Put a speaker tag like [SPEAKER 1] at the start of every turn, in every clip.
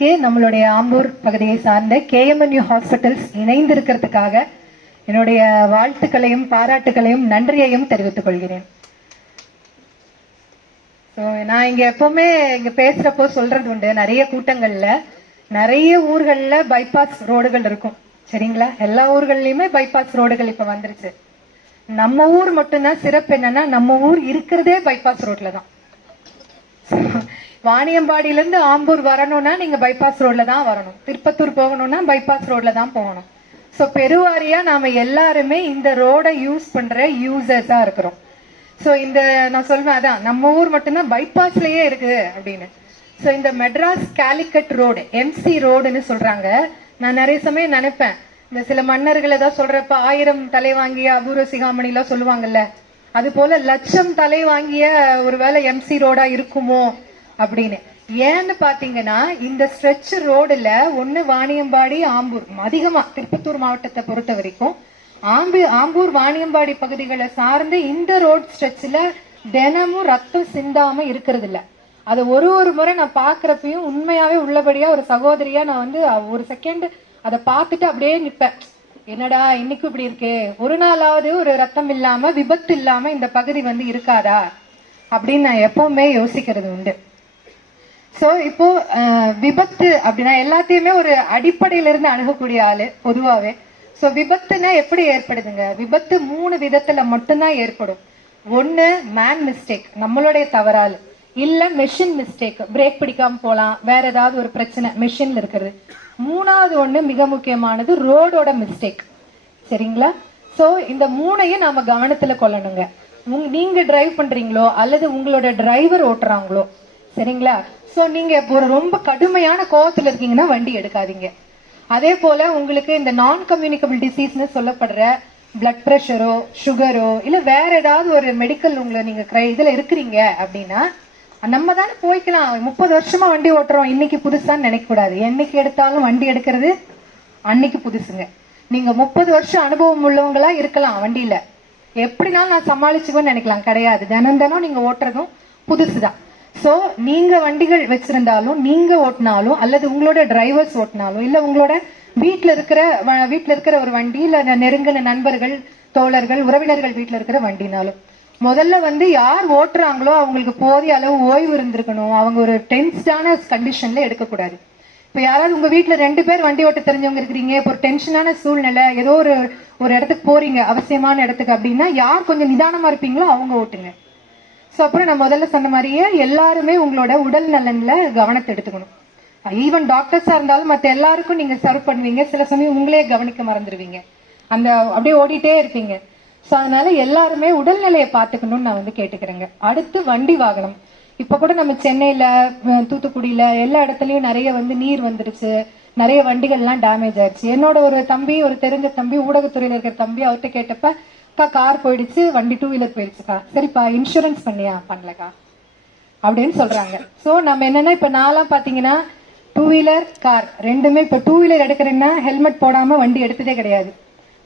[SPEAKER 1] இன்னைக்கு நம்மளுடைய ஆம்பூர் பகுதியை சார்ந்த கேஎம்என்யூ ஹாஸ்பிட்டல்ஸ் இணைந்து இருக்கிறதுக்காக என்னுடைய வாழ்த்துக்களையும் பாராட்டுகளையும் நன்றியையும் தெரிவித்துக் கொள்கிறேன். ஸோ நான் இங்க எப்பவுமே இங்க பேசுறப்போ சொல்றது உண்டு. நிறைய கூட்டங்கள்ல நிறைய ஊர்கள்ல பைபாஸ் ரோடுகள் இருக்கும். சரிங்களா? எல்லா ஊர்கள்லயுமே பைபாஸ் ரோடுகள் இப்ப வந்துருச்சு. நம்ம ஊர் மட்டும்தான் சிறப்பு என்னன்னா நம்ம ஊர் இருக்கிறதே பைபாஸ் ரோட்ல தான். வாணியம்பாடியில இருந்து ஆம்பூர் வரணும்னா நீங்க பைபாஸ் ரோட்ல தான் வரணும். திருப்பத்தூர் போகணும்னா பைபாஸ் ரோட்ல தான் போகணும். ஸோ பெருவாரியா நாம எல்லாருமே இந்த ரோட யூஸ் பண்ற யூசர்ஸா இருக்கிறோம். ஸோ இந்த நான் சொல்வேன் அதான் நம்ம ஊர் மட்டும்தான் பைபாஸ்லயே இருக்கு அப்படின்னு. ஸோ இந்த மெட்ராஸ் கேலிக்கட் ரோடு எம்சி ரோடுன்னு சொல்றாங்க. நான் நிறைய சமயம் நினைப்பேன். இந்த சில மன்னர்கள் ஏதாவது சொல்றப்ப ஆயிரம் தலை வாங்கிய அபூர்வ சிகாமணி எல்லாம் சொல்லுவாங்கல்ல. அது போல லட்சம் தலை வாங்கிய ஒருவேளை எம்சி ரோடா இருக்குமோ அப்படின்னு. ஏன்னு பாத்தீங்கன்னா இந்த ஸ்ட்ரெச் ரோடுல ஒண்ணு வாணியம்பாடி ஆம்பூர் அதிகமா திருப்பத்தூர் மாவட்டத்தை பொறுத்த வரைக்கும் ஆம்பு ஆம்பூர் வாணியம்பாடி பகுதிகளை சார்ந்து இந்த ரோட் ஸ்ட்ரெச்சில் தினமும் ரத்தம் சிந்தாம இருக்கிறது இல்ல அதை ஒரு ஒரு முறை நான் பாக்குறப்பையும் உண்மையாவே உள்ளபடியா ஒரு சகோதரியா நான் வந்து ஒரு செகண்ட் அதை பார்த்துட்டு அப்படியே நிப்பேன். என்னடா இன்னைக்கு இப்படி இருக்கு? ஒரு நாளாவது ஒரு ரத்தம் இல்லாம விபத்து இல்லாம இந்த பகுதி வந்து இருக்காதா? அப்படின்னு நான் எப்பவுமே யோசிக்கிறது உண்டு. சோ இப்போ விபத்து அப்படின்னா எல்லாத்தையுமே ஒரு அடிப்படையிலிருந்து அணுகக்கூடிய ஆளு பொதுவாவே. சோ விபத்துனா எப்படி ஏற்படுதுங்க? விபத்து மூணு விதத்துல மட்டும்தான் ஏற்படும். ஒன்று மேன் மிஸ்டேக் நம்மளுடைய தவறால். இல்ல மெஷின் மிஸ்டேக் பிரேக் பிடிக்காம போலாம். வேற ஏதாவது ஒரு பிரச்சனை மெஷின்ல இருக்கிறது. மூணாவது ஒண்ணு மிக முக்கியமானது ரோடோட மிஸ்டேக் சரிங்களா? சோ இந்த மூணையும் நாம கவனத்துல கொள்ளணுங்க. நீங்க டிரைவ் பண்றீங்களோ அல்லது உங்களோட டிரைவர் ஓட்டுறாங்களோ சரிங்களா? சோ நீங்க இப்போ ஒரு ரொம்ப கடுமையான கோவத்துல இருக்கீங்கன்னா வண்டி எடுக்காதீங்க. அதே போல உங்களுக்கு இந்த நான் கம்யூனிகபிள் டிசீஸ்னு சொல்லப்படுற பிளட் ப்ரெஷரோ சுகரோ இல்ல வேற ஏதாவது ஒரு மெடிக்கல் உங்களை நீங்க இதுல இருக்கிறீங்க அப்படின்னா நம்ம தானே போய்க்கலாம். முப்பது வருஷமா வண்டி ஓட்டுறோம். இன்னைக்கு புதுசான்னு நினைக்க கூடாது என்னைக்கு எடுத்தாலும் வண்டி எடுக்கிறது அன்னைக்கு புதுசுங்க. நீங்க முப்பது வருஷம் அனுபவம் உள்ளவங்களா இருக்கலாம் வண்டியில. எப்படினாலும் நான் சமாளிச்சுக்கோன்னு நினைக்கலாம். கிடையாது. தினம் தினம் நீங்க ஓட்டுறதும் புதுசுதான். சோ நீங்க வண்டிகள் வச்சிருந்தாலும் நீங்க ஓட்டினாலும் அல்லது உங்களோட டிரைவர்ஸ் ஓட்டினாலும் இல்ல உங்களோட வீட்டில் இருக்கிற வ- இருக்கிற ஒரு வண்டி இல்ல நெருங்கின நண்பர்கள் தோழர்கள் உறவினர்கள் வீட்டில் இருக்கிற வண்டினாலும் முதல்ல வந்து யார் ஓட்டுறாங்களோ அவங்களுக்கு போதிய அளவு ஓய்வு இருந்திருக்கணும். அவங்க ஒரு டென்ஸ்டான கண்டிஷன்ல எடுக்கக்கூடாது. இப்போ யாராவது உங்க வீட்டில் ரெண்டு பேர் வண்டி ஓட்ட தெரிஞ்சவங்க இருக்கிறீங்க இப்போ ஒரு டென்ஷனான சூழ்நிலை ஏதோ ஒரு ஒரு இடத்துக்கு போறீங்க அவசியமான இடத்துக்கு அப்படின்னா யார் கொஞ்சம் நிதானமா இருப்பீங்களோ அவங்க ஓட்டுங்க. ஸோ அப்புறம் நான் முதல்ல சொன்ன மாதிரியே எல்லாருமே உங்களோட உடல் நலன்ல கவனத்தை எடுத்துக்கணும். ஈவன் டாக்டர்ஸா இருந்தாலும் மற்ற எல்லாருக்கும் நீங்க சர்வ் பண்ணுவீங்க. சில சமயம் உங்களே கவனிக்க மறந்துடுவீங்க அந்த அப்படியே ஓடிட்டே இருப்பீங்க. சோ அதனால எல்லாருமே உடல்நிலையை பாத்துக்கணும்னு நான் வந்து கேட்டுக்கிறேங்க. அடுத்து வண்டி வாகனம். இப்ப கூட நம்ம சென்னையில தூத்துக்குடியில எல்லா இடத்துலயும் நிறைய வந்து நீர் வந்துருச்சு. நிறைய வண்டிகள் எல்லாம் டேமேஜ் ஆயிடுச்சு என்னோட ஒரு தம்பி ஒரு தெரிஞ்ச தம்பி ஊடகத்துறையில இருக்கிற தம்பி அவர்கிட்ட கேட்டப்ப அக்கா கார் போயிடுச்சு வண்டி டூ வீலர் போயிடுச்சுக்கா சரிப்பா இன்சூரன்ஸ் பண்ணியா? பண்ணலக்கா. அப்படின்னு சொல்றாங்க. சோ நம்ம என்னன்னா இப்ப நான்லாம் பாத்தீங்கன்னா டூ வீலர் கார் ரெண்டுமே இப்ப டூ வீலர் எடுக்கிறேன்னா ஹெல்மெட் போடாம வண்டி எடுத்ததே கிடையாது.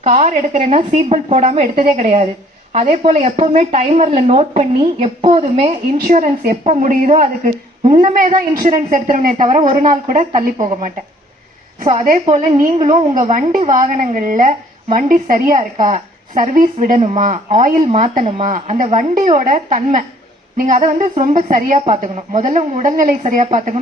[SPEAKER 1] கார் எடுக்கிறேன்னா சீட் பெல்ட் போடாம எடுத்ததே கிடையாது. அதே போல எப்பவுமே டைமர்ல நோட் பண்ணி எப்போதுமே இன்சூரன்ஸ் எப்ப முடியுதோ அதுக்கு முன்னமே தான் இன்சூரன்ஸ் எடுத்துருவனே தவிர ஒரு நாள் கூட தள்ளி போக மாட்டேன். ஸோ அதே போல நீங்களும் உங்க வண்டி வாகனங்கள்ல வண்டி சரியா இருக்கா? சர்வீஸ் விடணுமா? ஆயில் மாத்தணுமா? அந்த வண்டியோட தன்மை. நீங்க அதை வந்து ரொம்ப சரியா பாத்துக்கணும் முதல்ல உங்க உடல்நிலை சரியா பாத்துக்கணும்